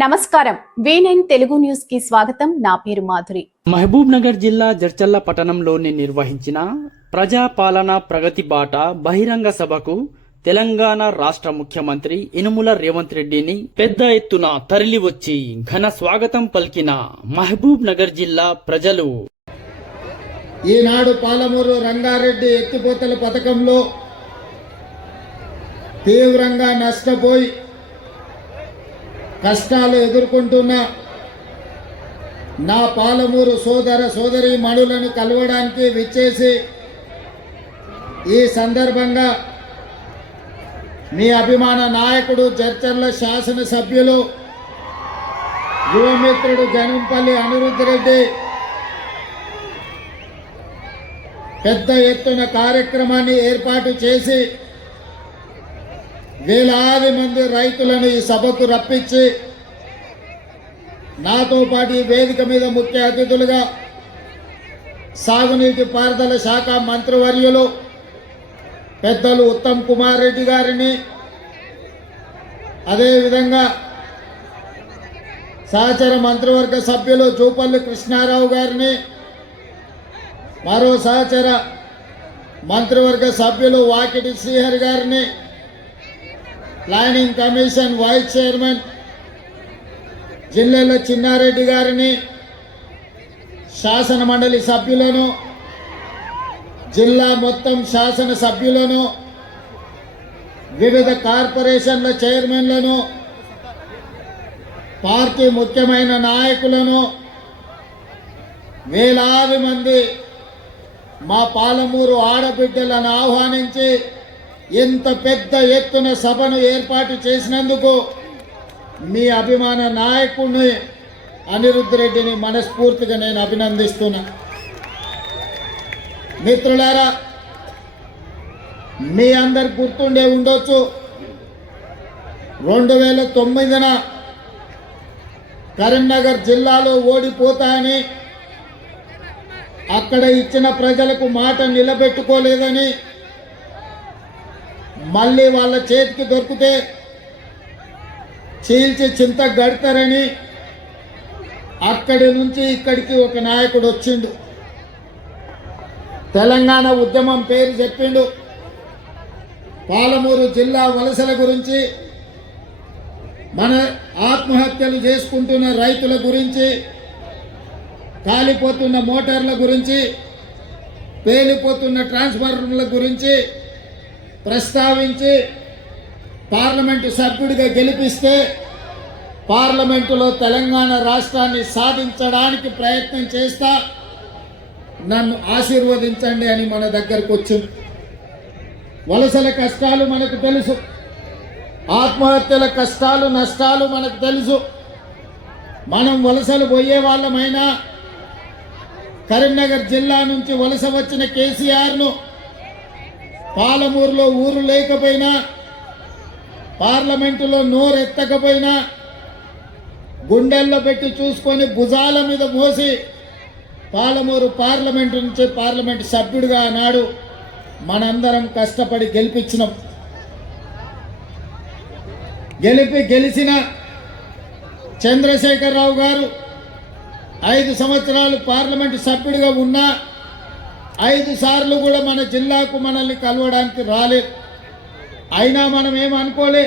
నమస్కారం. V9 Telugu news కి స్వాగతం. నా పేరు మాధురి. మహబూబ్ నగర్ జిల్లా జడ్చర్ల పట్టణంలోని నిర్వహించిన ప్రజాపాలన ప్రగతి బాట బహిరంగ సభకు తెలంగాణ రాష్ట్ర ముఖ్యమంత్రి యనుమల రేవంత్ రెడ్డిని పెద్ద ఎత్తున తరలివచ్చి ఘన స్వాగతం పలికిన మహబూబ్ నగర్ జిల్లా ప్రజలు ఈనాడు పాలమూరు రంగారెడ్డి ఎత్తిపోతల పథకంలో తీవ్రంగా నష్టపోయి కష్టాలు ఎదుర్కొంటున్న నా పాలమూరు సోదరి మణులను కలవడానికి విచ్చేసి ఈ సందర్భంగా మీ అభిమాన నాయకుడు జడ్చర్ల శాసనసభ్యులు యువమిత్రుడు జనంపల్లి అనిరుద్ధ్ రెడ్డి పెద్ద ఎత్తున కార్యక్రమాన్ని ఏర్పాటు చేసి వేలాది మంది రైతులను ఈ సభకు రప్పించి నాతో పాటు ఈ వేదిక మీద ముఖ్య అతిథులుగా సాగునీటి పారుదల శాఖ మంత్రివర్యులు పెద్దలు ఉత్తమ్ కుమార్ రెడ్డి గారిని, అదేవిధంగా సహచర మంత్రివర్గ సభ్యులు జూపల్లి కృష్ణారావు గారిని, మరో సహచర మంత్రివర్గ సభ్యులు వాకిటి శ్రీహరి గారిని, planning commission vice chairman Jillela Chinnareddy గారిని, శాసన మండలి సభ్యులను, జిల్లా మొత్తం శాసన సభ్యులను, వివిధ కార్పొరేషన్ల చైర్మన్లను, పార్టీ ముఖ్యమైన నాయకులను, వేలాది మంది మా పాలమూరు ఆడబిడ్డలను ఆహ్వానించి ఇంత పెద్ద ఎత్తున సభను ఏర్పాటు చేసినందుకు మీ అభిమాన నాయకుడిని అనిరుద్ధ్ రెడ్డిని మనస్ఫూర్తిగా నేను అభినందిస్తున్నా. మిత్రులారా, మీ అందరు గుర్తుండే ఉండొచ్చు, 2009న కరీంనగర్ జిల్లాలో ఓడిపోతాయని, అక్కడ ఇచ్చిన ప్రజలకు మాట నిలబెట్టుకోలేదని, మళ్ళీ వాళ్ళ చేతికి దొరికితే చీల్చి చింత గడతారని అక్కడి నుంచి ఇక్కడికి ఒక నాయకుడు వచ్చిండు. తెలంగాణ ఉద్యమం పేరు చెప్పిండు. పాలమూరు జిల్లా వలసల గురించి, మన ఆత్మహత్యలు చేసుకుంటున్న రైతుల గురించి, కాలిపోతున్న మోటార్ల గురించి, పేలిపోతున్న ట్రాన్స్ఫార్మర్ల గురించి ప్రస్తావించి పార్లమెంటు సభ్యుడిగా గెలిపిస్తే పార్లమెంటులో తెలంగాణ రాష్ట్రాన్ని సాధించడానికి ప్రయత్నం చేస్తా, నన్ను ఆశీర్వదించండి అని మన దగ్గరకు వచ్చింది. వలసల కష్టాలు మనకు తెలుసు, ఆత్మహత్యల కష్టాలు నష్టాలు మనకు తెలుసు. మనం వలసలు పోయే వాళ్ళమైనా కరీంనగర్ జిల్లా నుంచి వలస వచ్చిన కేసీఆర్ను పాలమూరులో ఊరు లేకపోయినా, పార్లమెంటులో నోరెత్తకపోయినా, గుండెల్లో పెట్టి చూసుకొని భుజాల మీద మోసి పాలమూరు పార్లమెంటు నుంచి పార్లమెంటు సభ్యుడిగా ఆనాడు మనందరం కష్టపడి గెలిపించినాం. గెలిచిన చంద్రశేఖరరావు గారు 5 సంవత్సరాలు పార్లమెంటు సభ్యుడిగా ఉన్నా 5 సార్లు కూడా మన జిల్లాకు మనల్ని కలవడానికి రాలేదు. అయినా మనం ఏమనుకోలే,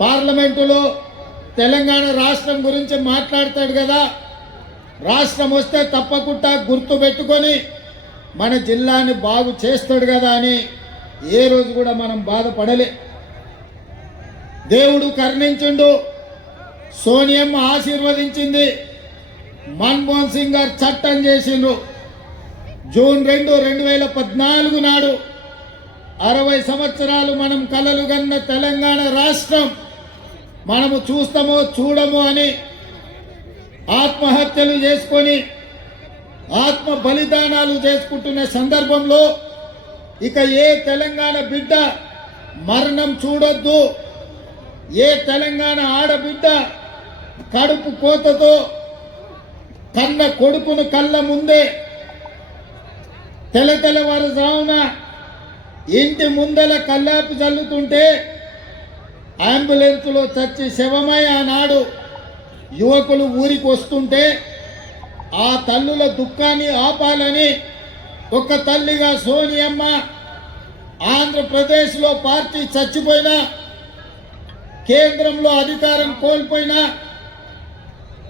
పార్లమెంటులో తెలంగాణ రాష్ట్రం గురించి మాట్లాడతాడు కదా, రాష్ట్రం వస్తే తప్పకుండా గుర్తు పెట్టుకొని మన జిల్లాని బాగు చేస్తాడు కదా అని ఏ రోజు కూడా మనం బాధపడలే. దేవుడు కరుణించిండు, సోనియమ్మ ఆశీర్వదించింది, మన్మోహన్ సింగ్ గారు చట్టం చేసిండ్రు. జూన్ 2, 2014 నాడు 60 సంవత్సరాలు మనం కలలు కన్న తెలంగాణ రాష్ట్రం మనము చూస్తామో చూడమో అని ఆత్మహత్యలు చేసుకొని ఆత్మ బలిదానాలు చేసుకుంటున్న సందర్భంలో ఇక ఏ తెలంగాణ బిడ్డ మరణం చూడొద్దు, ఏ తెలంగాణ ఆడబిడ్డ కడుపు కోతతో కన్న కొడుకును కళ్ళ ముందే తెల్లవారుజామున ఇంటి ముందల కల్లాపి చల్లుతుంటే అంబులెన్స్లో చచ్చి శవమై ఆనాడు యువకులు ఊరికి వస్తుంటే ఆ తల్లుల దుఃఖాన్ని ఆపాలని ఒక తల్లిగా సోనియమ్మ ఆంధ్రప్రదేశ్లో పార్టీ చచ్చిపోయినా, కేంద్రంలో అధికారం కోల్పోయినా,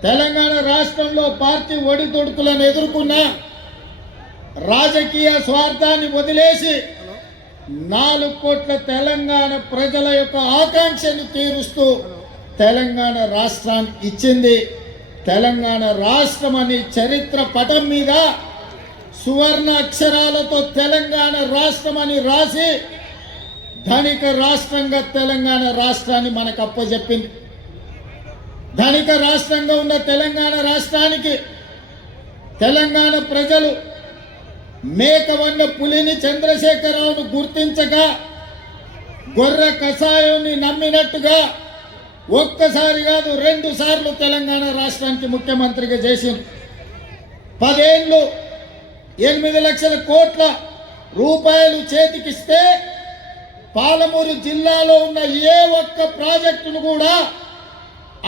తెలంగాణ రాష్ట్రంలో పార్టీ ఒడిదుడుకులను ఎదుర్కొన్నా, రాజకీయ స్వార్థాన్ని వదిలేసి 4 కోట్ల తెలంగాణ ప్రజల యొక్క ఆకాంక్షను తీరుస్తూ తెలంగాణ రాష్ట్రాన్ని ఇచ్చింది. తెలంగాణ రాష్ట్రం అని చరిత్ర పటం మీద సువర్ణ అక్షరాలతో తెలంగాణ రాష్ట్రం అని రాసి ధనిక రాష్ట్రంగా తెలంగాణ రాష్ట్రాన్ని మనకు అప్పచెప్పింది. ధనిక రాష్ట్రంగా ఉన్న తెలంగాణ రాష్ట్రానికి తెలంగాణ ప్రజలు మేకవన్న పులిని చంద్రశేఖరరావును గుర్తించక గొర్రె కషాయాన్ని నమ్మినట్టుగా ఒక్కసారి కాదు 2 సార్లు తెలంగాణ రాష్ట్రానికి ముఖ్యమంత్రిగా చేసింది. 10 ఏళ్ళు 8 లక్షల కోట్ల రూపాయలు చేతికిస్తే పాలమూరు జిల్లాలో ఉన్న ఏ ఒక్క ప్రాజెక్టును కూడా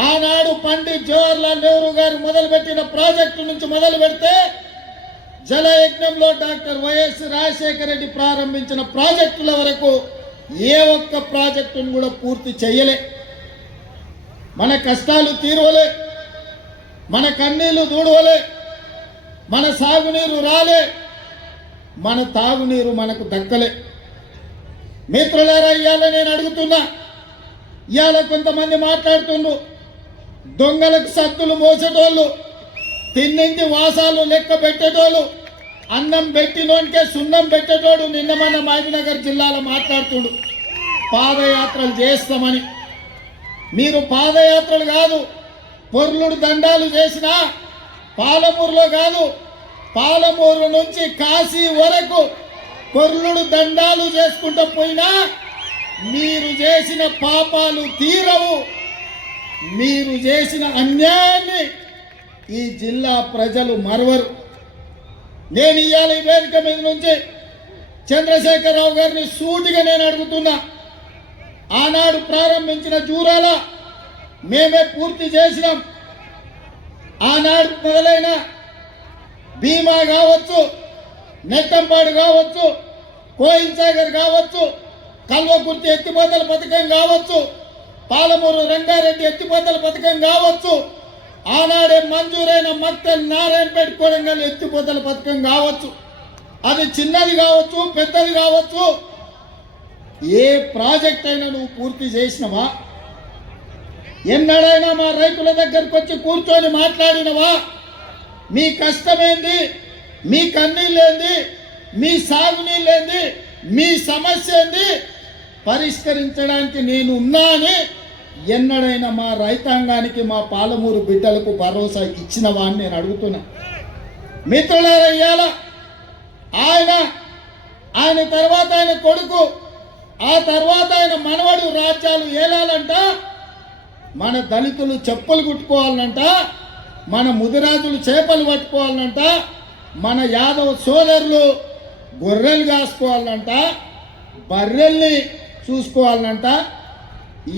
ఆనాడు పండిత్ జవహర్లాల్ నెహ్రూ గారు మొదలుపెట్టిన ప్రాజెక్టు నుంచి మొదలు పెడితే జలయజ్ఞంలో డాక్టర్ వైఎస్ రాజశేఖర రెడ్డి ప్రారంభించిన ప్రాజెక్టుల వరకు ఏ ఒక్క ప్రాజెక్టును కూడా పూర్తి చేయలే. మన కష్టాలు తీరవలే, మన కన్నీళ్లు దూడవలే, మన సాగునీరు రాలే, మన తాగునీరు మనకు దక్కలే. మిత్రులారా, ఇవాళ నేను అడుగుతున్నా, ఇవాళ కొంతమంది మాట్లాడుతుండ్రు దొంగలకు సత్తులు మోసేటోళ్ళు, తిన్నింటి వాసాలు లెక్క పెట్టేటోళ్ళు, అన్నం పెట్టినోనికే సున్నం పెట్టేటోడు నిన్న మన మహబూబ్నగర్ జిల్లాలో మాట్లాడుతుడు పాదయాత్రలు చేస్తామని. మీరు పాదయాత్రలు కాదు, పొర్లుడు దండాలు చేసినా పాలమూరులో కాదు, పాలమూరు నుంచి కాశీ వరకు పొర్లుడు దండాలు చేసుకుంటూ పోయినా మీరు చేసిన పాపాలు తీరవు. మీరు చేసిన అన్యాయాన్ని ఈ జిల్లా ప్రజలు మరవరు. నేను ఇవాళ ఈ వేదిక మీద నుంచి చంద్రశేఖరరావు గారిని సూటిగా నేను అడుగుతున్నా, ఆనాడు ప్రారంభించిన జూరాల మేమే పూర్తి చేసినాం. ఆనాడు మొదలైన భీమా కావచ్చు, నెట్టంపాడు కావచ్చు, కోయిల్సాగర్ కావచ్చు, కల్వకుర్తి ఎత్తిపోతల పథకం కావచ్చు, పాలమూరు రంగారెడ్డి ఎత్తిపోతల పథకం కావచ్చు, ఆనాడే మంజూరైన మక్తల్ నారాయణపేట కొడంగల్ ఎత్తిపోతల పథకం కావచ్చు, అది చిన్నది కావచ్చు పెద్దది కావచ్చు, ఏ ప్రాజెక్ట్ అయినా నువ్వు పూర్తి చేసినవా? ఎన్నడైనా మా రైతుల దగ్గరకు వచ్చి కూర్చొని మాట్లాడినవా? మీ కష్టమేంది, మీ కన్నీళ్ళేంది, మీ సాగునీళ్ళేంది, మీ సమస్య ఏంది పరిష్కరించడానికి నేను ఉన్నా అని ఎన్నడైనా మా రైతాంగానికి, మా పాలమూరు బిడ్డలకు భరోసా ఇచ్చినవా అని నేను అడుగుతున్నా. మిత్రులారా, ఇయ్యాల ఆయన తర్వాత ఆయన కొడుకు, ఆ తర్వాత ఆయన మనవడు రాజ్యాలు ఏలాలంట, మన దళితులు చెప్పులు కుట్టుకోవాలంట, మన ముదిరాజులు చేపలు పట్టుకోవాలంట, మన యాదవ సోదరులు గొర్రెలు కాసుకోవాలంట, బర్రెల్ని చూసుకోవాలంట.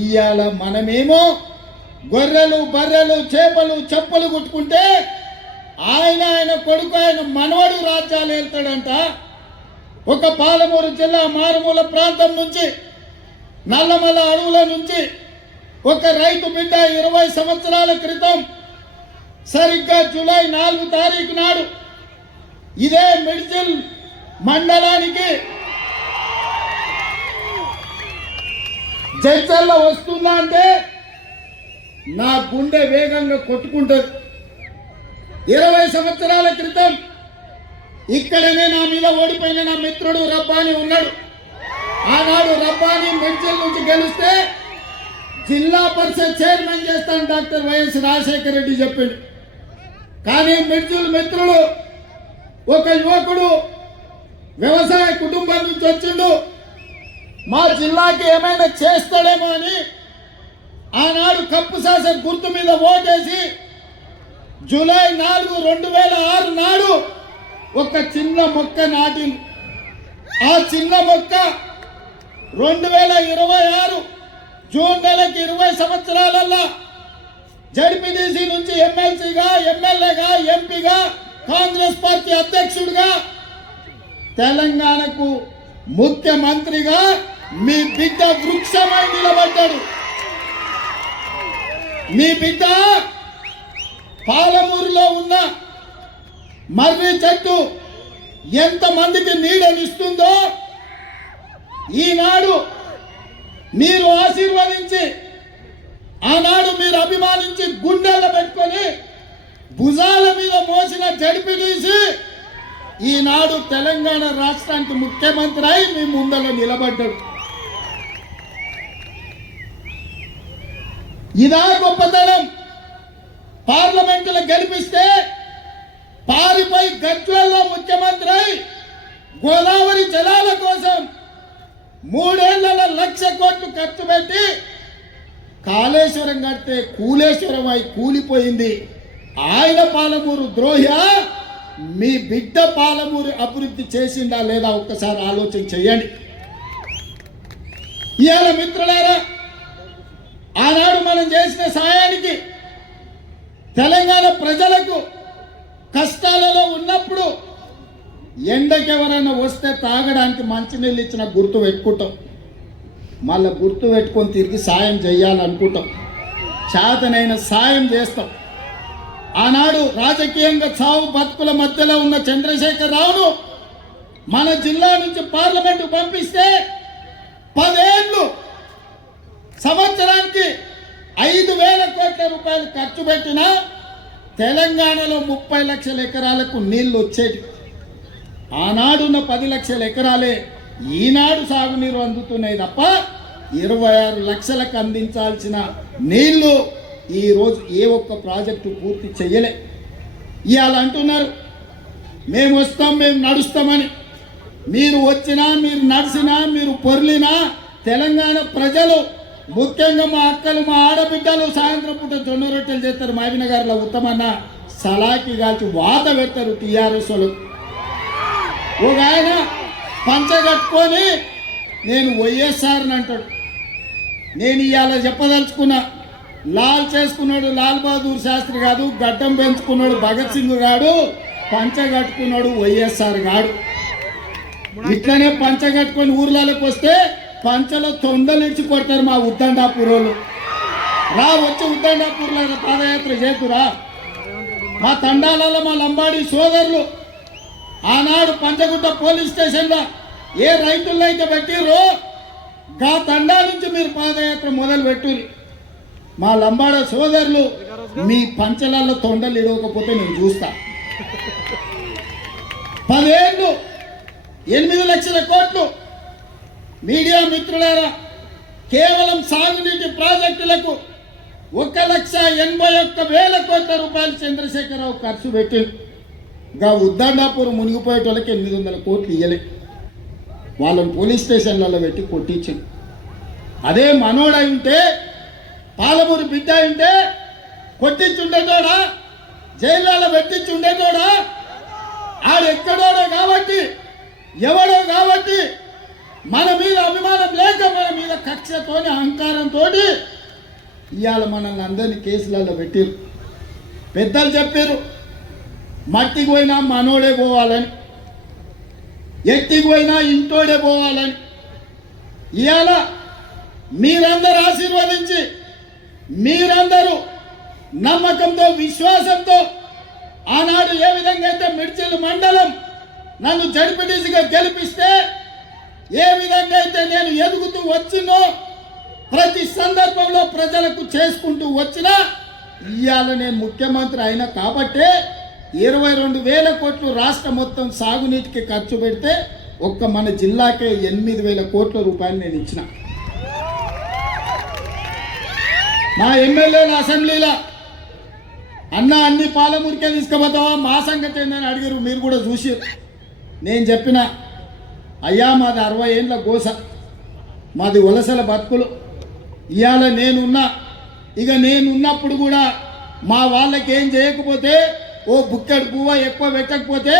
ఇవాళ మనమేమో గొర్రెలు బర్రెలు చేపలు చెప్పులు కుట్టుకుంటే ఆయన కొడుకు ఆయన మనవడు రాజ్యాలు వెళ్తాడంట. ఒక పాలమూరు జిల్లా మారుమూల ప్రాంతం నుంచి, నల్లమల అడవుల నుంచి ఒక రైతు బిడ్డ 20 సంవత్సరాల క్రితం సరిగ్గా జూలై 4 తారీఖు నాడు ఇదే మిడ్జిల్ మండలానికి జడ్చర్ల వస్తుందా అంటే నా గుండె వేగంగా కొట్టుకుంటుంది. 20 సంవత్సరాల క్రితం ఇక్కడనే నా మీద ఓడిపోయిన నా మిత్రుడు రబ్బాని ఉన్నాడు. ఆనాడు రబ్బాని మిడ్జిల్ నుంచి గెలిస్తే జిల్లా పరిషత్ చైర్మన్ చేస్తాను డాక్టర్ వైఎస్ రాజశేఖర రెడ్డి చెప్పిండు. కానీ మిడ్జిల్ మిత్రుడు ఒక యువకుడు వ్యవసాయ కుటుంబం నుంచి వచ్చిండు, మా జిల్లాకి ఏమైనా చేస్తాడేమో అని ఆనాడు కప్పు శాసన గుర్తు మీద ఓటేసి జూలై 4, 2006 నాడు ఒక చిన్న మొక్క నాటింది. ఆ చిన్న మొక్క 2026 జూన్ నెలకి 20 సంవత్సరాలల్లా జడ్పీటీసీ నుంచి ఎమ్మెల్సీగా, ఎమ్మెల్యేగా, ఎంపీగా, కాంగ్రెస్ పార్టీ అధ్యక్షుడిగా, తెలంగాణకు ముఖ్యమంత్రిగా మీ బిడ్డ వృక్షమై నిలబడ్డాడు. మీ బిడ్డ పాలమూరులో ఉన్న మర్రి చెట్టు ఎంతమందికి నీడనిస్తుందో ఈనాడు మీరు ఆశీర్వదించి, ఆనాడు మీరు అభిమానించి గుండెల్లో పెట్టుకొని భుజాల మీద మోసిన జడ్పీటీసీ ఈనాడు తెలంగాణ రాష్ట్రానికి ముఖ్యమంత్రి అయి మీ ముందర నిలబడ్డాడు. ఇదా గొప్పతనం. పార్లమెంటులో గెలిపిస్తే పారిపోయి గజ్వేల్లో ముఖ్యమంత్రి అయి గోదావరి జలాల కోసం 3 ఏళ్లలో 1,00,000 కోట్లు ఖర్చు పెట్టి కాళేశ్వరం కడితే కూలేశ్వరం అయి కూలిపోయింది. ఆయన పాలమూరు ద్రోహి, మీ బిడ్డ పాలమూరు అభివృద్ధి చేసిందా లేదా ఒక్కసారి ఆలోచన చేయండి. ఇవాళ మిత్రులారా, ఆనాడు మనం చేసిన సాయానికి తెలంగాణ ప్రజలకు కష్టాలలో ఉన్నప్పుడు ఎండకి ఎవరైనా వస్తే తాగడానికి మంచినీళ్ళు ఇచ్చిన గుర్తు పెట్టుకుంటాం. మళ్ళీ గుర్తు పెట్టుకొని తిరిగి సాయం చేయాలనుకుంటాం. చేతనైన సాయం చేస్తాం. ఆనాడు రాజకీయంగా చావు బతుకుల మధ్యలో ఉన్న చంద్రశేఖర్ రావును మన జిల్లా నుంచి పార్లమెంటు పంపిస్తే 10 ఏళ్ళు సంవత్సరానికి 5,000 కోట్ల రూపాయలు ఖర్చు పెట్టినా తెలంగాణలో 30 లక్షల ఎకరాలకు నీళ్లు వచ్చేటి. ఆనాడున్న 10 లక్షల ఎకరాలే ఈనాడు సాగునీరు అందుతున్నాయి తప్ప 26 లక్షలకు అందించాల్సిన నీళ్లు ఈరోజు ఏ ఒక్క ప్రాజెక్టు పూర్తి చేయలే. ఇవాళ అంటున్నారు మేము వస్తాం, మేము నడుస్తామని. మీరు వచ్చినా, మీరు నడిచినా, మీరు పొర్లినా తెలంగాణ ప్రజలు, ముఖ్యంగా మా అక్కలు, మా ఆడబిడ్డలు సాయంత్రం పూట జొన్న రొట్టెలు చేస్తారు. మావినగర్లో ఉత్తమన్న సలాకి కాల్చి వాత పెడతారు టీఆర్ఎస్ వాళ్ళు. ఒక ఆయన పంచ కట్టుకొని నేను వైఎస్ఆర్ని అంటాడు. నేను ఇవాళ చెప్పదలుచుకున్నా, లాల్ చేసుకున్నాడు లాల్ బహదూర్ శాస్త్రి కాదు, గడ్డం పెంచుకున్నాడు భగత్ సింగ్ గాడు, పంచ కట్టుకున్నాడు వైఎస్ఆర్ గాడు. ఇట్లనే పంచ కట్టుకొని ఊర్లలోకి వస్తే పంచలో తొండలు ఇచ్చి కొడతారు మా ఉద్దండాపూర్ వాళ్ళు. రా వచ్చి ఉద్దండాపూర్లో పాదయాత్ర చేతురా. మా తండాలలో మా లంబాడి సోదరులు ఆనాడు పంచగుట్ట పోలీస్ స్టేషన్లో ఏ రైతుల్లో అయితే పెట్టిర్రో గా తండా నుంచి మీరు పాదయాత్ర మొదలు పెట్టుర్రు. మా లంబాడ సోదరులు మీ పంచలాల్లో తొండలు ఇడవకపోతే నేను చూస్తా. 10 ఏళ్ళు 8 లక్షల కోట్లు. మీడియా మిత్రులారా, కేవలం సాగునీటి ప్రాజెక్టులకు 1,81,000 కోట్ల రూపాయలు చంద్రశేఖరరావు ఖర్చు పెట్టింది. గా ఉద్దండాపూర్ మునిగిపోయేటోళ్ళకి 800 కోట్లు ఇయ్యలే. వాళ్ళని పోలీస్ స్టేషన్లలో పెట్టి కొట్టించింది. అదే మనోడై ఉంటే, పాలమూరు బిడ్డ ఉంటే కొట్టించుండేటోడా, జైల్లో పెట్టించుండేటోడా? ఆడెక్కడోడో కాబట్టి, ఎవడో కాబట్టి మన మీద అభిమానం లేక, మన మీద కక్షతోని అహంకారంతో ఇవాళ మనల్ని అందరినీ కేసులలో పెట్టారు. పెద్దలు చెప్పారు మట్టికి పోయినా మనోడే పోవాలని, ఎట్టికి పోయినా ఇంటోడే పోవాలని. ఇవాళ మీరందరూ ఆశీర్వదించి, మీరందరూ నమ్మకంతో, విశ్వాసంతో ఆనాడు ఏ విధంగా అయితే మిడ్చల్ మండలం నన్ను జడ్పీటీసీగా గెలిపిస్తే, ఏ విధంగా అయితే నేను ఎదుగుతూ వచ్చినో, ప్రతి సందర్భంలో ప్రజలకు చేసుకుంటూ వచ్చినా, ఇవాళ నేను ముఖ్యమంత్రి అయినా కాబట్టే 22,000 కోట్లు రాష్ట్రం మొత్తం సాగునీటికి ఖర్చు పెడితే ఒక్క మన జిల్లాకే 8,000 కోట్ల రూపాయలు నేను ఇచ్చిన. మా ఎమ్మెల్యేల అసెంబ్లీలో అన్న అన్ని పాలమూరికే తీసుకుపోతావా, మా సంగతి ఏందని అడిగారు. మీరు కూడా చూసి నేను చెప్పిన, అయ్యా మాది 60 ఏళ్ళ గోస, మాది వలసల బతుకులు. ఇవాళ నేనున్నా, ఇక నేనున్నప్పుడు కూడా మా వాళ్ళకి ఏం చేయకపోతే, ఓ బుక్కడి పువ్వ ఎక్కువ పెట్టకపోతే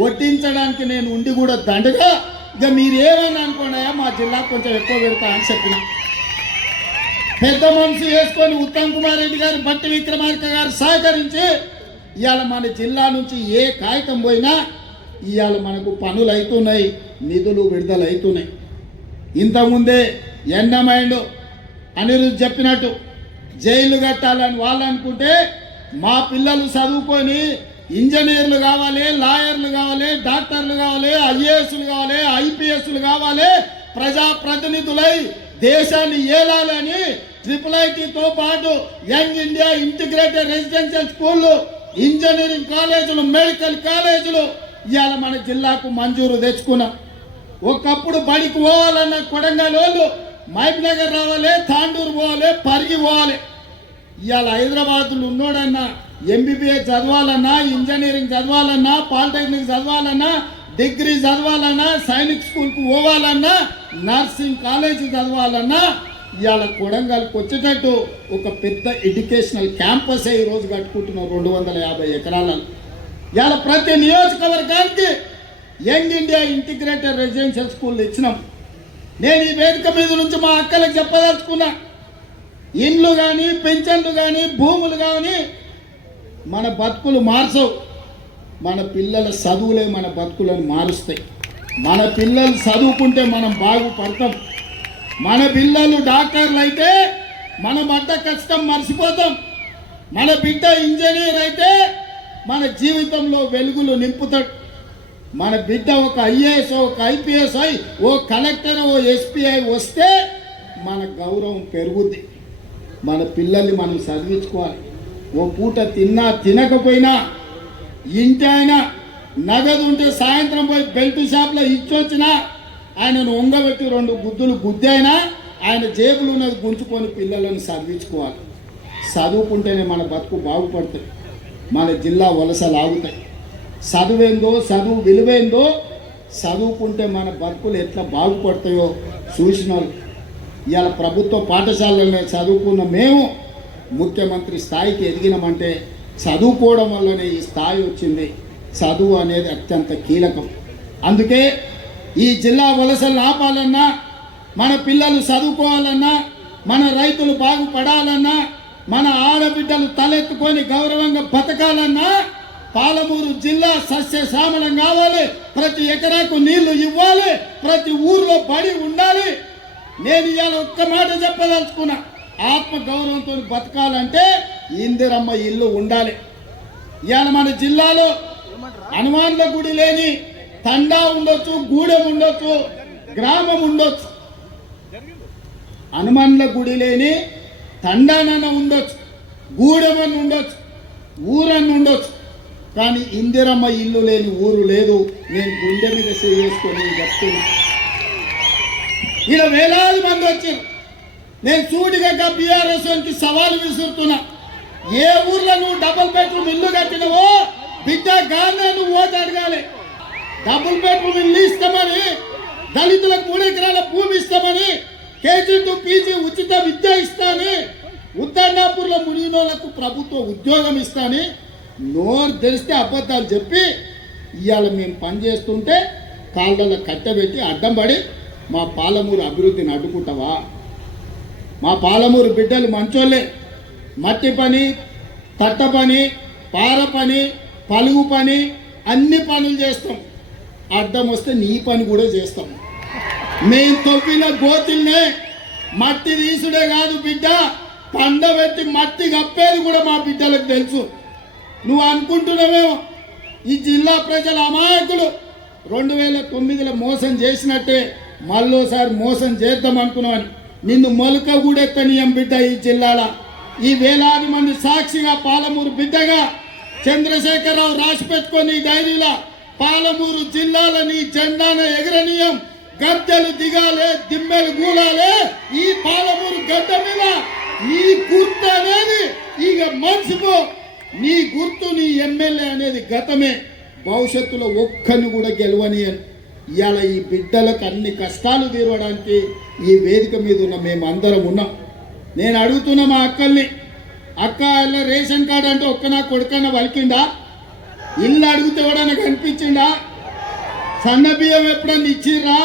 వడ్డించడానికి నేను ఉండి కూడా దండగా, ఇక మీరు ఏమైనా అనుకోండి మా జిల్లాకు కొంచెం ఎక్కువ పెడతా అని చెప్పిన. పెద్ద మనసు వేసుకొని ఉత్తమ్ కుమార్ రెడ్డి గారు, బట్టి విక్రమార్క గారు సహకరించి ఇవాళ మన జిల్లా నుంచి ఏ కాగితం పోయినా ఇవాళ మనకు పనులు అవుతున్నాయి, నిధులు విడుదల అవుతున్నాయి. ఇంతకుముందే ఎండమైండు అనిరుద్ధ్ చెప్పినట్టు జైలు కట్టాలని వాళ్ళు అనుకుంటే మా పిల్లలు చదువుకొని ఇంజనీర్లు కావాలి, లాయర్లు కావాలి, డాక్టర్లు కావాలి, ఐఏఎస్లు కావాలి, ఐపీఎస్లు కావాలి, ప్రజాప్రతినిధులై దేశాన్ని ఏలాలని IIITతో పాటు యంగ్ ఇండియా ఇంటిగ్రేటెడ్ రెసిడెన్షియల్ స్కూళ్ళు, ఇంజనీరింగ్ కాలేజీలు, మెడికల్ కాలేజీలు ఇవాళ మన జిల్లాకు మంజూరు తెచ్చుకున్నాం. ఒకప్పుడు బడికి పోవాలన్న కొడంగల్ వాళ్ళు మహబూబ్ నగర్ రావాలి, తాండూరు పోవాలి, పరిగి పోవాలి. ఇవాళ హైదరాబాద్లో ఉన్నోడన్నా MBBS చదవాలన్నా, ఇంజనీరింగ్ చదవాలన్నా, పాలిటెక్నిక్ చదవాలన్నా, డిగ్రీ చదవాలన్నా, సైనిక్ స్కూల్కు పోవాలన్నా, నర్సింగ్ కాలేజీ చదవాలన్నా ఇవాళ కొడంగల్కి వచ్చేటట్టు ఒక పెద్ద ఎడ్యుకేషనల్ క్యాంపసే ఈరోజు కట్టుకుంటున్నాం 250 ఎకరాలను. ఇవాళ ప్రతి నియోజకవర్గానికి young India integrated residential school ఇచ్చినాం. నేను ఈ వేదిక మీద నుంచి మా అక్కలకు చెప్పదలుచుకున్నా, ఇండ్లు కానీ, పెన్షన్లు కానీ, భూములు కానీ మన బతుకులు మార్చవు. మన పిల్లల చదువులే మన బతుకులను మారుస్తాయి. మన పిల్లలు చదువుకుంటే మనం బాగుపడతాం. మన పిల్లలు డాక్టర్లు అయితే మన బిడ్డ కష్టం మర్చిపోతాం. మన బిడ్డ ఇంజనీర్ అయితే మన జీవితంలో వెలుగులు నింపుతాడు. మన బిడ్డ ఒక IAS, ఒక IPS అయి, ఓ కలెక్టర్, ఓ SPI వస్తే మన గౌరవం పెరుగుద్ది. మన పిల్లల్ని మనం చదివించుకోవాలి. ఓ పూట తిన్నా తినకపోయినా ఇంటి ఆయన నగదు ఉంటే సాయంత్రం పోయి బెల్ట్ షాప్లో ఇచ్చొచ్చినా ఆయనను ఒంగబెట్టి 2 గుద్దులు గుద్దైనా ఆయన జేబులు ఉన్నది గుంజుకొని పిల్లలను చదివించుకోవాలి. చదువుకుంటేనే మన బతుకు బాగుపడుతుంది, మన జిల్లా వలసలు ఆగుతాయి. చదువేందో, చదువు విలువేందో, చదువుకుంటే మన బతుకులు ఎట్లా బాగుపడతాయో చూసిన వాళ్ళు. ఇవాళ ప్రభుత్వ పాఠశాలలోనే చదువుకున్న మేము ముఖ్యమంత్రి స్థాయికి ఎదిగినామంటే చదువుకోవడం వల్లనే ఈ స్థాయి వచ్చింది. చదువు అనేది అత్యంత కీలకం. అందుకే ఈ జిల్లా వలసలు ఆపాలన్నా, మన పిల్లలు చదువుకోవాలన్నా, మన రైతులు బాగుపడాలన్నా, మన ఆడబిడ్డలు తలెత్తుకొని గౌరవంగా బతకాలన్నా పాలమూరు జిల్లా సస్యశ్యామలం కావాలి. ప్రతి ఎకరాకు నీళ్లు ఇవ్వాలి, ప్రతి ఊర్లో బడి ఉండాలి. నేను ఇవాళ ఒక్క మాట చెప్పదలుచుకున్నా, ఆత్మ గౌరవంతో బతకాలంటే ఇందిరమ్మ ఇల్లు ఉండాలి. ఇవాళ మన జిల్లాలో హనుమాన్ల గుడి లేని తండా ఉండొచ్చు, గూడెం ఉండొచ్చు, గ్రామం ఉండొచ్చు. హనుమాన్ల గుడి లేని తండానన్న ఉండొచ్చు, గూడెమన్న ఉండొచ్చు, ఊరన్న ఉండొచ్చు, కానీ ఇందిరమ్మ ఇల్లు లేని ఊరు లేదు. నేను గుండె మీద చేసుకొని చెప్తున్నా. ఇలా వేలాది మంది వచ్చారు. నేను సూటిగా BRS సవాలు విసురుతున్నా, ఏ ఊర్లో నువ్వు డబుల్ బెడ్రూమ్ ఇల్లు కట్టినవో బిడ్డ గానే నువ్వు ఓటు అడగాలి. డబుల్ బెడ్రూమ్ ఇల్లు ఇస్తామని, దళితులకు 3 ఎకరాల భూమి ఇస్తామని, KG to PG ఉచిత విద్య ఇస్తాని, ఉత్తర్నాపూర్లో మునిగినోళ్లకు ప్రభుత్వ ఉద్యోగం ఇస్తాని నోరు తెలిస్తే అబద్ధాలు చెప్పి ఇవాళ మేము పనిచేస్తుంటే కాళ్ళలో కట్టబెట్టి అడ్డం పడి మా పాలమూరు అభివృద్ధిని అడ్డుకుంటావా? మా పాలమూరు బిడ్డలు మంచోళ్ళే. మట్టి పని, తట్ట పని, పార పని, పలుగు పని, అన్ని పనులు చేస్తాం. అడ్డం వస్తే నీ పని కూడా చేస్తాం. మేము తొవ్విన గోతుల్నే మట్టి తీసుడే కాదు బిడ్డ, పండబెట్టి మట్టి కప్పేది కూడా మా బిడ్డలకు తెలుసు. నువ్వు అనుకుంటున్నావేమో ఈ జిల్లా ప్రజల అమాయకులు 2009లో మోసం చేసినట్టే మళ్ళోసారి మోసం చేద్దాం అనుకున్నామని. నిన్ను మొలక కూడెత్తనీయం బిడ్డ. ఈ జిల్లాల ఈ వేలాది మంది సాక్షిగా పాలమూరు బిడ్డగా చంద్రశేఖరరావు రాసి పెట్టుకొని డైరీలా పాలమూరు జిల్లాలని జెండాన ఎగరనీయం, గద్దెలు దిగాలే, దిమ్మెలు గూలాలే. ఈ పాలమూరు గడ్డ మీద నీ గుర్తు అనేది ఇక మర్చిపో. నీ గుర్తు, నీ ఎమ్మెల్యే అనేది గతమే. భవిష్యత్తులో ఒక్కరిని కూడా గెలవని అని ఇవాళ ఈ బిడ్డలకు అన్ని కష్టాలు తీరవడానికి ఈ వేదిక మీద ఉన్న మేము అందరం ఉన్నాం. నేను అడుగుతున్నా మా అక్కల్ని, అక్క ఇలా రేషన్ కార్డు అంటే ఒక్క నా కొడుకన్నా వలికిండా? ఇల్లు అడిగితే ఎవడన్నా కనిపించిండా? సన్న బియ్యం ఎప్పుడన్నా ఇచ్చిర్రా?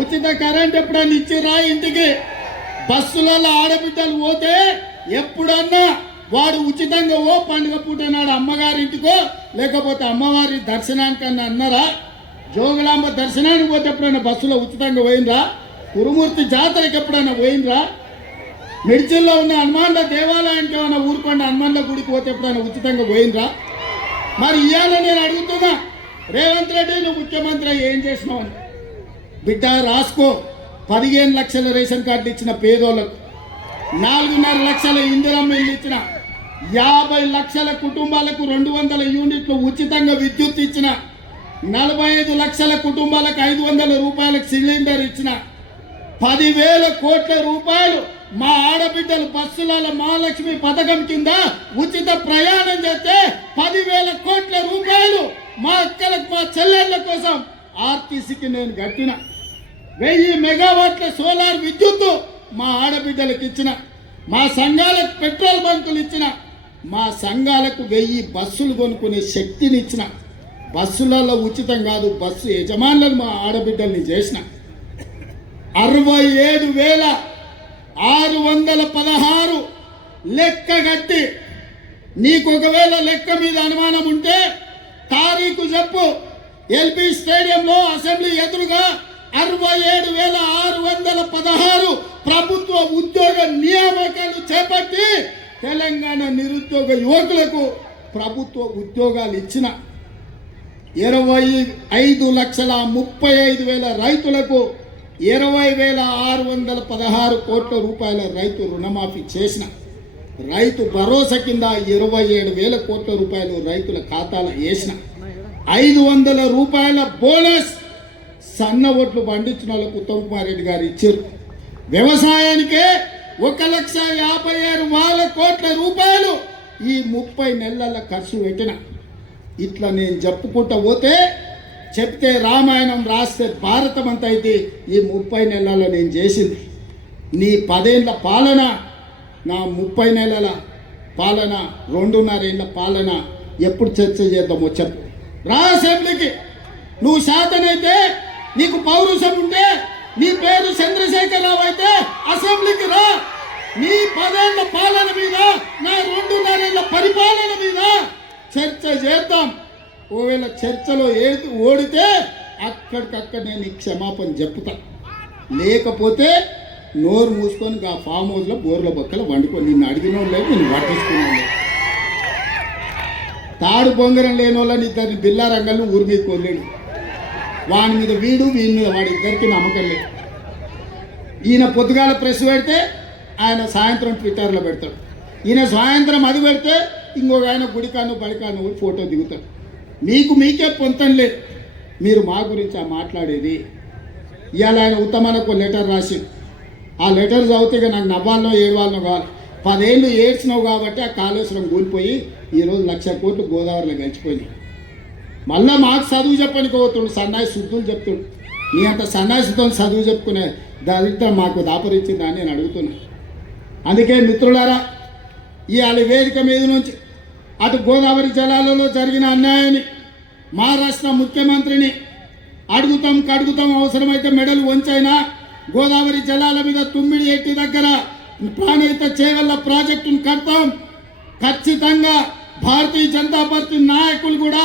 ఉచిత కరెంట్ ఎప్పుడన్నా ఇచ్చిర్రా? ఇంటికి బస్సులలో ఆడబిడ్డలు పోతే ఎప్పుడన్నా వాడు ఉచితంగా ఓ పండుగ పూట నాడు అమ్మగారింటికో లేకపోతే అమ్మవారి దర్శనానికన్నా అన్నారా? జోగులాంబ దర్శనానికి పోతే ఎప్పుడైనా బస్సులో ఉచితంగా పోయినరా? కురుమూర్తి జాతరకి ఎప్పుడైనా పోయినరా? మిర్చిల్లో ఉన్న హనుమాన్ల దేవాలయానికి ఏమైనా ఊరుకొండ హనుమాన్ల గుడికి పోతే ఎప్పుడైనా ఉచితంగా పోయినరా? మరి ఇవాళ నేను అడుగుతున్నా, రేవంత్ రెడ్డి నువ్వు ముఖ్యమంత్రి ఏం చేసినావు? బిడ్డ రాసుకో. 15 లక్షల రేషన్ కార్డులు ఇచ్చిన పేదోళ్ళకు, 4.5 లక్షల ఇందిరమ్మ ఇల్లు ఇచ్చిన, 50 లక్షల కుటుంబాలకు 200 యూనిట్లు ఉచితంగా విద్యుత్ ఇచ్చిన, 45 లక్షల కుటుంబాలకు 500 రూపాయలకు సిలిండర్ ఇచ్చిన, 10,000 కోట్ల రూపాయలు మా ఆడబిడ్డలు బస్సుల మహాలక్ష్మి పథకం కింద ఉచిత ప్రయాణం చేస్తే 10,000 కోట్ల రూపాయలు మా అక్కలకు మా చెల్లెళ్ళ కోసం ఆర్టీసీకి నేను కట్టిన, 1000 మెగావాట్ల సోలార్ విద్యుత్ మా ఆడబిడ్డలకు ఇచ్చిన, మా సంఘాలకు పెట్రోల్ బంకులు ఇచ్చిన, మా సంఘాలకు 1000 బస్సులు కొనుక్కునే శక్తిని ఇచ్చిన. బస్సులలో ఉచితం కాదు, బస్సు యజమానులను మా ఆడబిడ్డల్ని చేసిన. 67,616 లెక్క కట్టి, నీకు ఒకవేళ లెక్క మీద అనుమానం ఉంటే తారీఖు చెప్పు. ఎల్బీ స్టేడియంలో అసెంబ్లీ ఎదురుగా 67,616 ప్రభుత్వ ఉద్యోగ నియామకాలు చేపట్టి తెలంగాణ నిరుద్యోగ యువకులకు ప్రభుత్వ ఉద్యోగాలు ఇచ్చిన. 25,35,000 రైతులకు 20,616 కోట్ల రూపాయల రైతు రుణమాఫీ చేసిన. రైతు భరోసా కింద 27,000 కోట్ల రూపాయలు రైతుల ఖాతాలో వేసిన. 500 రూపాయల బోనస్ సన్న ఓట్లు పండించిన వాళ్ళకు ఉత్తమ్ కుమార్ రెడ్డి గారు ఇచ్చారు. వ్యవసాయానికే 1,57,000 కోట్ల రూపాయలు ఈ 30 నెలల ఖర్చు పెట్టిన. ఇట్లా నేను చెప్పుకుంటా పోతే చెప్తే రామాయణం రాస్తే భారతం అంతా అయితే ఈ 30 నెలల్లో నేను చేసింది. నీ 10 ఏళ్ల పాలన, నా 30 నెలల పాలన, 2.5 ఏళ్ల పాలన ఎప్పుడు చర్చ చేద్దామో చెప్పు. రా అసెంబ్లీకి. నువ్వు శాతనైతే, నీకు పౌరుషం ఉంటే, నీ పేరు చంద్రశేఖరరావు అయితే అసెంబ్లీకి రా. నీ 10 ఏళ్ల పాలన మీద, నా 2.5 ఏళ్ల పరిపాలన మీద చర్చ చేద్దాం. ఒకవేళ చర్చలో ఓడితే అక్కడికక్కడ నేను క్షమాపణ చెప్తా. లేకపోతే నోరు మూసుకొని ఆ ఫామ్ హౌస్లో బోర్ల బొక్కలు వండుకొని నిన్ను అడిగిన వాళ్ళు లేదు, నేను పట్టించుకున్నాను. తాడు బొంగరం లేని వాళ్ళని ఇద్దరిని బిల్లా రంగాలను ఊరి మీద కొల్లేడు. వాని మీద వీడి మీద వాడి ఇద్దరికి నమ్మకం లేదు. ఈయన పొద్దుగాల ప్రెస్ పెడితే ఆయన సాయంత్రం ట్విట్టర్లో పెడతాడు. ఈయన సాయంత్రం అది పెడితే ఇంకొక ఆయన గుడికాను బడికాను ఫోటో దిగుతాడు. మీకే పొంతం లేదు. మీరు మా గురించి మాట్లాడేది. ఇవాళ ఆయన ఉత్తమానికి లెటర్ రాసి, ఆ లెటర్ చదివితే ఇక నాకు నవ్వాలనో ఏడవాలనో కావాలి. 10 ఏళ్ళు ఏడ్చినావు కాబట్టి ఆ కాళేశ్వరం కూలిపోయి ఈరోజు 1,00,000 కోట్లు గోదావరిలో గడిచిపోయినాయి. మళ్ళీ మాకు చదువు చెప్పడానికి పోతుండు, సన్నాయి శుద్ధులు చెప్తుండు. నీ అంత సన్నాయితో చదువు చెప్పుకునే దాంట్లో మాకు దాపరించిందా అని నేను అడుగుతున్నా. అందుకే మిత్రులారా, ఇవాళ వేదిక మీద నుంచి అటు గోదావరి జలాలలో జరిగిన అన్యాయాన్ని మహారాష్ట్ర ముఖ్యమంత్రిని కడుగుతాం, అవసరమైతే మెడలు వంచైనా గోదావరి జలాల మీద తుమ్మిడి ఎట్టి దగ్గర ప్రాణహిత చేవెళ్ల ప్రాజెక్టును కడతాం. ఖచ్చితంగా భారతీయ జనతా పార్టీ నాయకులు కూడా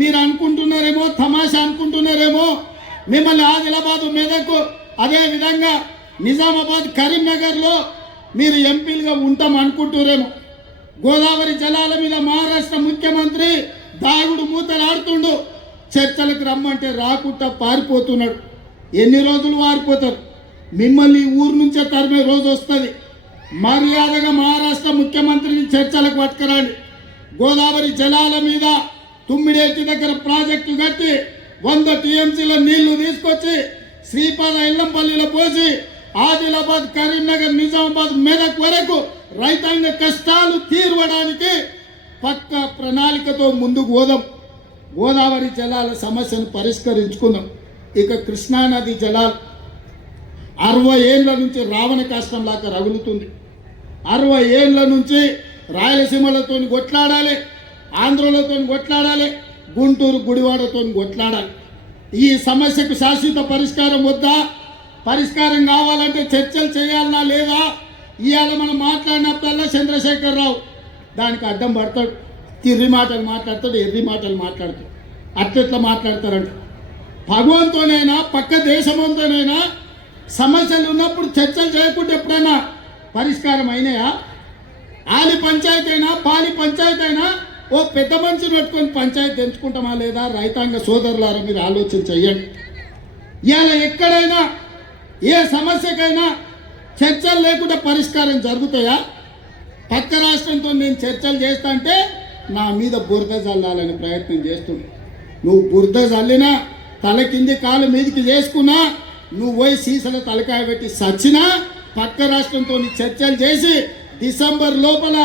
మీరు అనుకుంటున్నారేమో, తమాషా అనుకుంటున్నారేమో, మిమ్మల్ని ఆదిలాబాద్, మెదక్, అదేవిధంగా నిజామాబాద్, కరీంనగర్లో మీరు ఎంపీలుగా ఉంటాం అనుకుంటున్నారేమో. గోదావరి జలాల మీద మహారాష్ట్ర ముఖ్యమంత్రి దాగుడు మూతలు ఆడుతుండు. చర్చలకు రమ్మంటే రాకుండా పారిపోతున్నాడు. ఎన్ని రోజులు పారిపోతారు? మిమ్మల్ని ఊరు నుంచే తరిమే రోజు వస్తుంది. మర్యాదగా మహారాష్ట్ర ముఖ్యమంత్రిని చర్చలకు పట్టుకురండి. గోదావరి జలాల మీద తుమ్మిడేటి దగ్గర ప్రాజెక్టు కట్టి 100 టీఎంసీల నీళ్లు తీసుకొచ్చి శ్రీపాద ఎల్లంపల్లిలో పోసి ఆదిలాబాద్, కరీంనగర్, నిజామాబాద్, మెదక్ వరకు రైతాంగ కష్టాలు తీర్వడానికి పక్క ప్రణాళికతో ముందుకు పోదాం. గోదావరి జలాల సమస్యను పరిష్కరించుకుందాం. ఇక కృష్ణానది జలాలు 60 ఏళ్ల నుంచి రావణ కష్టంలాగా రగులుతుంది. 60 ఏళ్ల నుంచి రాయలసీమలతో కొట్లాడాలి, ఆంధ్రలతో కొట్లాడాలి, గుంటూరు గుడివాడతో కొట్లాడాలి. ఈ సమస్యకు శాశ్వత పరిష్కారం వద్దా? పరిష్కారం కావాలంటే చర్చలు చేయాలన్నా లేదా? ఇవాళ మనం మాట్లాడినప్పుడల్లా చంద్రశేఖరరావు దానికి అడ్డం పడతాడు, తిర్రి మాటలు మాట్లాడతాడు, ఎర్రి మాటలు మాట్లాడతాడు. అట్లెట్లా మాట్లాడతారంట? భగవంతోనైనా పక్క దేశంతోనైనా సమస్యలు ఉన్నప్పుడు చర్చలు చేయకుండా ఎప్పుడైనా పరిష్కారం అయినాయా? ఆలి పంచాయతీ అయినా పాలి పంచాయతీ అయినా ఓ పెద్ద మనిషిని పెట్టుకొని పంచాయతీ ఎంచుకుంటామా లేదా? రైతాంగ సోదరులారా మీరు ఆలోచన చెయ్యండి. ఇవాళ ఎక్కడైనా ఏ సమస్యకైనా చర్చలు లేకుండా పరిష్కారం జరుగుతాయా? పక్క రాష్ట్రంతో నేను చర్చలు చేస్తా అంటే నా మీద బురద చల్లాలని ప్రయత్నం చేస్తున్నా. నువ్వు బురద చల్లినా, తల కింది కాలు మీదికి చేసుకున్నా, నువ్వు పోయి సీసల తలకాయ పెట్టి సచ్చినా, పక్క రాష్ట్రంతో చర్చలు చేసి డిసెంబర్ లోపల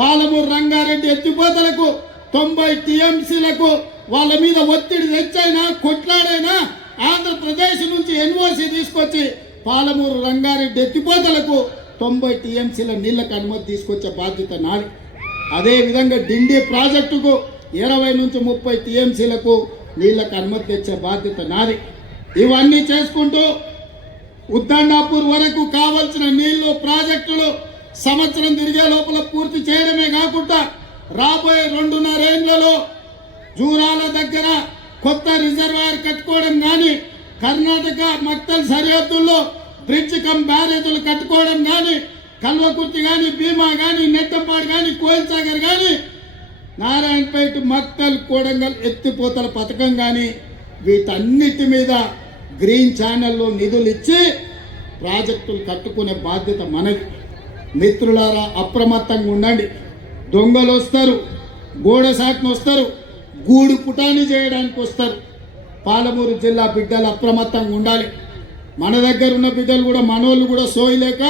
పాలమూరు రంగారెడ్డి ఎత్తిపోతలకు 90 టీఎంసీలకు వాళ్ళ మీద ఒత్తిడి తెచ్చైనా కొట్లాడైనా ఆంధ్రప్రదేశ్ నుంచి ఎన్ఓసి తీసుకొచ్చి పాలమూరు రంగారెడ్డి ఎత్తిపోతలకు 90 టీఎంసీల నీళ్లకు అనుమతి తీసుకొచ్చే బాధ్యత నాది. అదేవిధంగా డిండి ప్రాజెక్టుకు 20 నుంచి 30 టీఎంసీలకు నీళ్లకు అనుమతి తెచ్చే బాధ్యత నాది. ఇవన్నీ చేసుకుంటూ ఉద్దండాపూర్ వరకు కావాల్సిన నీళ్లు ప్రాజెక్టులు సంవత్సరం తిరిగే లోపల పూర్తి చేయడమే కాకుండా రాబోయే 2.5 ఏళ్లలో జూరాల దగ్గర కొత్త రిజర్వాయర్ కట్టుకోవడం కానీ, కర్ణాటక మక్తల్ సరిహద్దుల్లో బ్రిడ్జ్ కమ్ బ్యారేజీలు కట్టుకోవడం కానీ, కల్వకుర్తి కానీ, భీమా కానీ, నెట్టంపాడు కానీ, కోయిల్ సాగర్ కానీ, నారాయణపేట మక్తల్ కోడంగల్ ఎత్తిపోతల పథకం కానీ, వీటన్నిటి మీద గ్రీన్ ఛానల్లో నిధులు ఇచ్చి ప్రాజెక్టులు కట్టుకునే బాధ్యత మనది. మిత్రులారా, అప్రమత్తంగా ఉండండి. దొంగలు వస్తారు, గోడ సాటును వస్తారు, గూడు పుటాని చేయడానికి వస్తారు. పాలమూరు జిల్లా బిడ్డలు అప్రమత్తంగా ఉండాలి. మన దగ్గర ఉన్న బిడ్డలు కూడా, మనోళ్ళు కూడా సోయలేక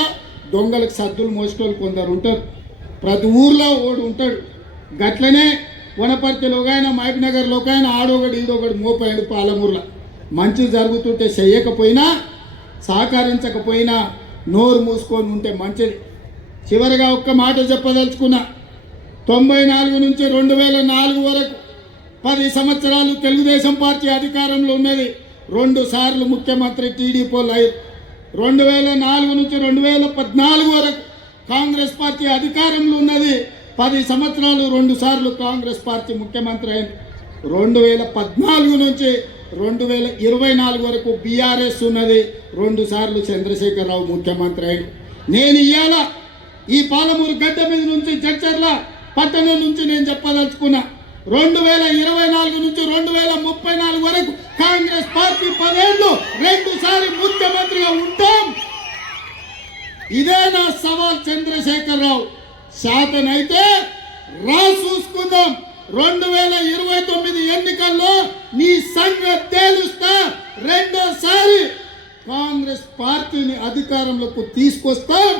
దొంగలకు సద్దులు మోసేటోళ్ళు కొందరు ఉంటారు. ప్రతి ఊర్లో ఓడు ఉంటాడు. గట్లనే వనపర్తిలో కానీ, మహబూబ్నగర్లో కానీ ఆడొకడు ఈడొకడు మోపాడు. పాలమూరులో మంచి జరుగుతుంటే చేయకపోయినా, సహకరించకపోయినా నోరు మూసుకొని ఉంటే మంచిది. చివరిగా ఒక్క మాట చెప్పదలుచుకున్నా. 94 నుంచి 2004 వరకు 10 సంవత్సరాలు తెలుగుదేశం పార్టీ అధికారంలో ఉన్నది. 2 సార్లు ముఖ్యమంత్రి టీడీపీలో అయ్యారు. 2004 నుంచి 2014 వరకు కాంగ్రెస్ పార్టీ అధికారంలో ఉన్నది. 10 సంవత్సరాలు 2 సార్లు కాంగ్రెస్ పార్టీ ముఖ్యమంత్రి అయింది. 2014 నుంచి 2024 వరకు బీఆర్ఎస్ ఉన్నది. 2 సార్లు చంద్రశేఖరరావు ముఖ్యమంత్రి అయ్యాడు. నేను ఇవాళ ఈ పాలమూరు గడ్డ మీద నుంచి, జడ్చర్ల పట్టణం నుంచి నేను చెప్పదలుచుకున్నా, 2024 నుంచి 2034 వరకు కాంగ్రెస్ పార్టీ 10 ఏళ్ళు 2 సార్లు ముఖ్యమంత్రిగా ఉంటాం. ఇదే నా సవాల్ చంద్రశేఖరరావు. శాతనైతే రా చూసుకుందాం. 2029 ఎన్నికల్లో నీ సంగతి తేలుస్తా. రెండోసారి కాంగ్రెస్ పార్టీని అధికారంలోకి తీసుకొస్తాం.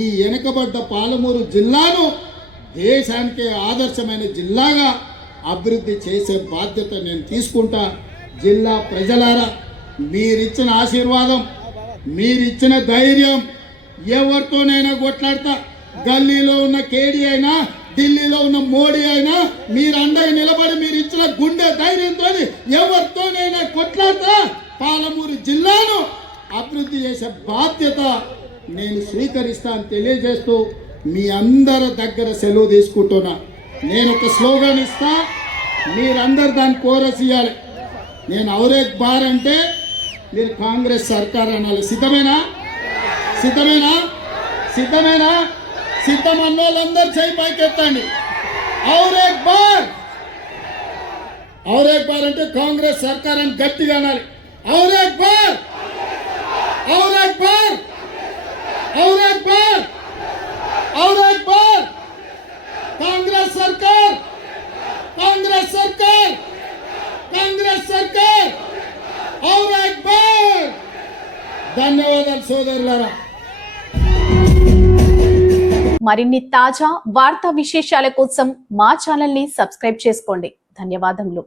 ఈ వెనుకబడ్డ పాలమూరు జిల్లాను దేశానికే ఆదర్శమైన జిల్లాగా అభివృద్ధి చేసే బాధ్యత నేను తీసుకుంటా. జిల్లా ప్రజలారా, మీరిచ్చిన ఆశీర్వాదం, మీరిచ్చిన ధైర్యం, ఎవరితోనైనా కొట్లాడతా. గల్లీలో ఉన్న కేడీ అయినా, ఢిల్లీలో ఉన్న మోడీ అయినా, మీరు అండగా నిలబడి మీరు ఇచ్చిన గుండె ధైర్యంతో ఎవరితోనైనా కొట్లాడతా. పాలమూరు జిల్లాను అభివృద్ధి చేసే బాధ్యత నేను స్వీకరిస్తా అని తెలియజేస్తూ మీ అందరి దగ్గర సెలవు తీసుకుంటున్నా. నేను ఒక స్లోగన్ ఇస్తా, మీరందరు దాన్ని కోరస్ ఇవ్వాలి. నేను ఔరేక్ బార్ అంటే మీరు కాంగ్రెస్ సర్కార్ అనాలి. సిద్ధమేనా? సిద్ధమేనా? సిద్ధమేనా? సిద్ధం అన్న వాళ్ళందరూ చేయి పైకెత్తండి. ఔరేక్ బార్. ఔరేక్ బార్ అంటే కాంగ్రెస్ సర్కార్ అని గట్టిగా అనాలి. ఔరేక్ బార్. ఔరేక్ బార్. ఔరేక్ బార్. ఔరేక్ బార్. కాంగ్రెస్ సర్కార్. కాంగ్రెస్ సర్కార్. కాంగ్రెస్ సర్కార్. ఔరేక్ బార్. ధన్యవాదాలు సోదరులారా. మరిన్ని తాజా వార్తా విశేషాల కోసం మా ఛానల్ ని సబ్స్క్రైబ్ చేసుకోండి. ధన్యవాదములు.